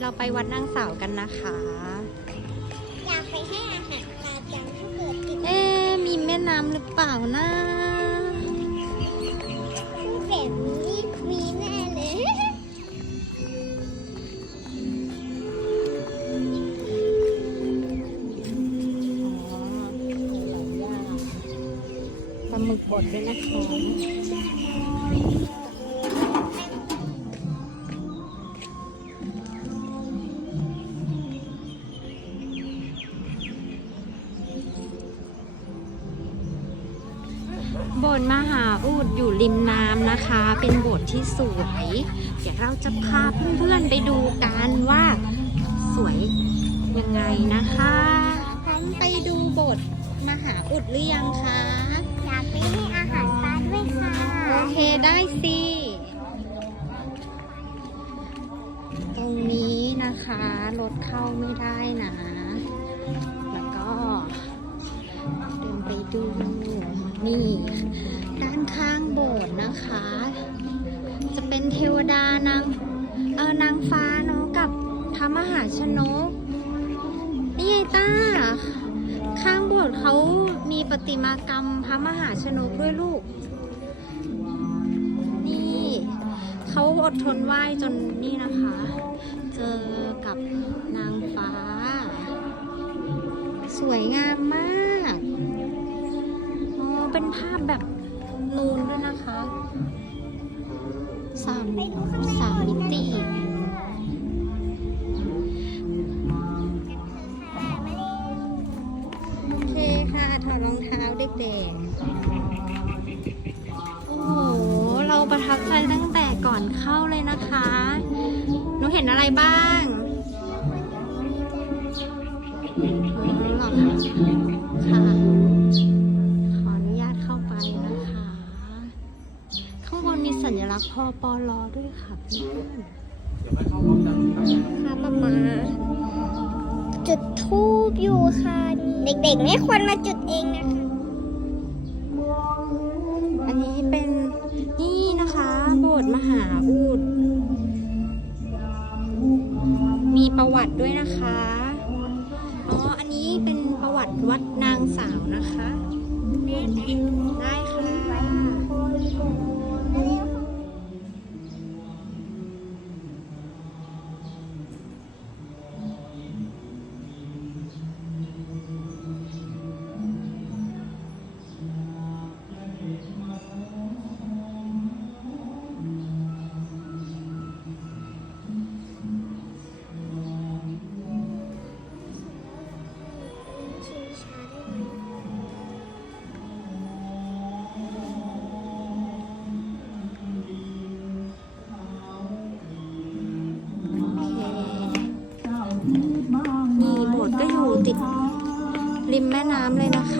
เราไปวัดนางสาวกันนะคะ อยากไปให้อาหารปลาจังถ้าเกิดติดเอ๊ะมีแม่น้ำหรือเปล่านะแบบนี้มีแน่เลย ปลาหมึกบดด้วยนะคะ บสถ์มหาอุดอยู่ริมน้ำนะคะ เป็นโบสถ์ที่สวย เดี๋ยวเราจะพาเพื่อนๆไปดูกันว่าสวยยังไงนะคะพร้อมไปดูโบสถ์มหาอุดหรือยังคะ อยากไปให้อาหารปลาด้วยค่ะ โอเคได้สิ ตรงนี้นะคะรถเข้าไม่ได้นะ แล้วก็เดินไปดู นี่ด้านข้างโบสถ์นะคะ จะเป็นเทวดานางเออนางฟ้าเนาะกับพระมหาชนกนี่ไงต้า ข้างโบสถ์เขามีประติมากรรมพระมหาชนกด้วยลูก นี่เขาอดทนไหว้จนนี่นะคะ เจอกับนางฟ้า สวยงามมาก เป็นภาพแบบนูนด้วยนะคะสามสามมิติโอเคค่ะ ถอดรองเท้าเด็กๆ โอ้โห เราประทับใจตั้งแต่ก่อนเข้าเลยนะคะ หนูเห็นอะไรบ้าง ปอลอด้วยค่ะเพื่อนค่ะมามาจุดทูบอยู่ค่ะ เด็กๆ ไม่ควรมาจุดเองนะคะ อันนี้เป็นนี่นะคะโบสถ์มหาอุดมีประวัติด้วยนะคะอ๋ออันนี้เป็นประวัติวัดนางสาวนะคะ ได้ค่ะ น้ำเลยนะคะ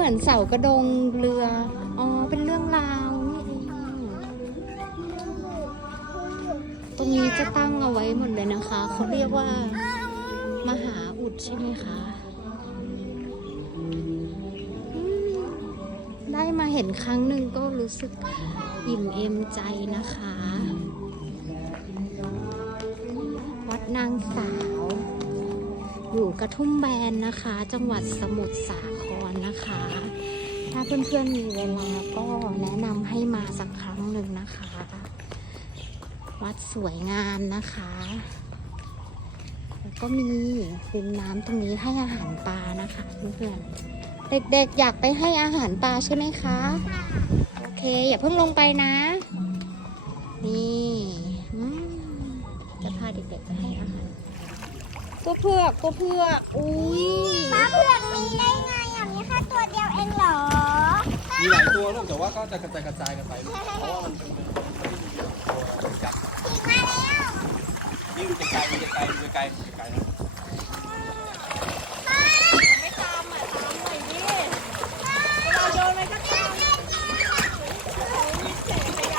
เหมือนเสากระดงเรือ อ๋อ เป็นเรื่องราวนี่เองตรงนี้จะตั้งเอาไว้หมดเลยนะคะ เขาเรียกว่า มหาอุดใช่ไหมคะมได้มาเห็นครั้งหนึ่งก็รู้สึกอิ่มเอมใจนะคะ วัดนางสาว อยู่กระทุ่มแบนนะคะ จังหวัดสมุทรสาค รนะคะ ถ้าเพื่อนๆมีเวลาก็แนะนำให้มาสักครั้งหนึ่งนะคะ วัดสวยงามนะคะ แล้วก็มีริมน้ำตรงนี้ให้อาหารปลานะคะเพื่อนๆเด็กๆอยากไปให้อาหารปลาใช่ไหมคะ โอเค อย่าเพิ่งลงไปนะ นี่จะพาเด็กๆไปให้อาหารตัวเผือกตัวเผือก อุ้ยปลาเผือกมีได้ไงอะมีแค่ ตัวเดียวเองเหรอมีหลายตัวลูกแต่ว่าก็จะกระจายกระจายกันไปลูกเพราะว่ามันเป็นตัวยักษ์มาแล้วยิ่งไกลๆไกลๆไกลๆไกลๆนะ โยนไม่ได้ไม่ไหวเลย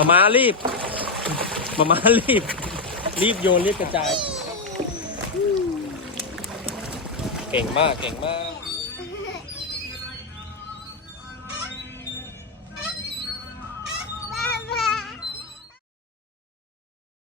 มามารีบ มามารีบ รีบโยนรีบกระจาย เก่งมาก เก่งมาก